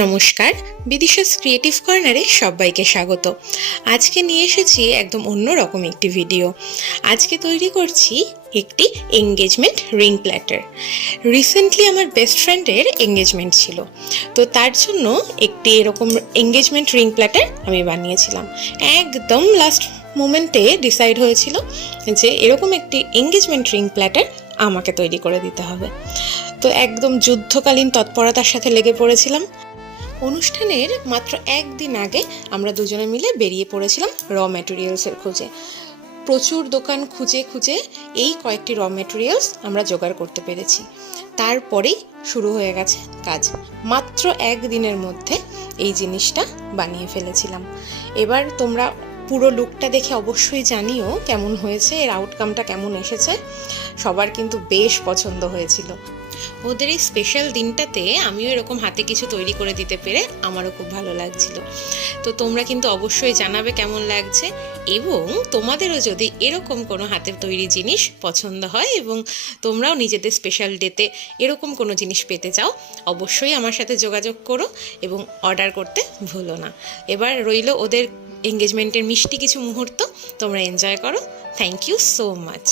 নমস্কার, বিদিশাস ক্রিয়েটিভ কর্নারে সবাইকে স্বাগত। আজকে নিয়ে এসেছি একদম অন্যরকম একটি ভিডিও। আজকে তৈরি করছি একটি এঙ্গেজমেন্ট রিং প্ল্যাটার। রিসেন্টলি আমার বেস্ট ফ্রেন্ডের এঙ্গেজমেন্ট ছিল, তো তার জন্য একটি এরকম এঙ্গেজমেন্ট রিং প্ল্যাটার আমি বানিয়েছিলাম। একদম লাস্ট মোমেন্টে ডিসাইড হয়েছিল যে এরকম একটি এঙ্গেজমেন্ট রিং প্ল্যাটার আমাকে তৈরি করে দিতে হবে। তো একদম যুদ্ধকালীন তৎপরতার সাথে লেগে পড়েছিলাম। অনুষ্ঠানের মাত্র একদিন আগে আমরা দুজনে মিলে বেরিয়ে পড়েছিলাম র ম্যাটেরিয়ালসের খোঁজে। প্রচুর দোকান খুঁজে খুঁজে এই কয়েকটি র ম্যাটেরিয়ালস আমরা জোগাড় করতে পেরেছি। তারপরেই শুরু হয়ে গেছে কাজ। মাত্র একদিনের মধ্যে এই জিনিসটা বানিয়ে ফেলেছিলাম। এবার তোমরা পুরো লুকটা দেখে অবশ্যই জানিও কেমন হয়েছে, এর আউটকামটা কেমন এসেছে। সবার কিন্তু বেশ পছন্দ হয়েছিল। ওদের এই স্পেশাল দিনটাতে আমিও এরকম হাতে কিছু তৈরি করে দিতে পেরে আমারও খুব ভালো লাগছিল। তো তোমরা কিন্তু অবশ্যই জানাবে কেমন লাগছে, এবং তোমাদেরও যদি এরকম কোনো হাতের তৈরি জিনিস পছন্দ হয় এবং তোমরাও নিজেদের স্পেশাল ডেতে এরকম কোনো জিনিস পেতে চাও, অবশ্যই আমার সাথে যোগাযোগ করো এবং অর্ডার করতে ভুলো না। এবার রইল ওদের এঙ্গেজমেন্টের মিষ্টি কিছু মুহূর্ত, তোমরা এনজয় করো। Thank you so much.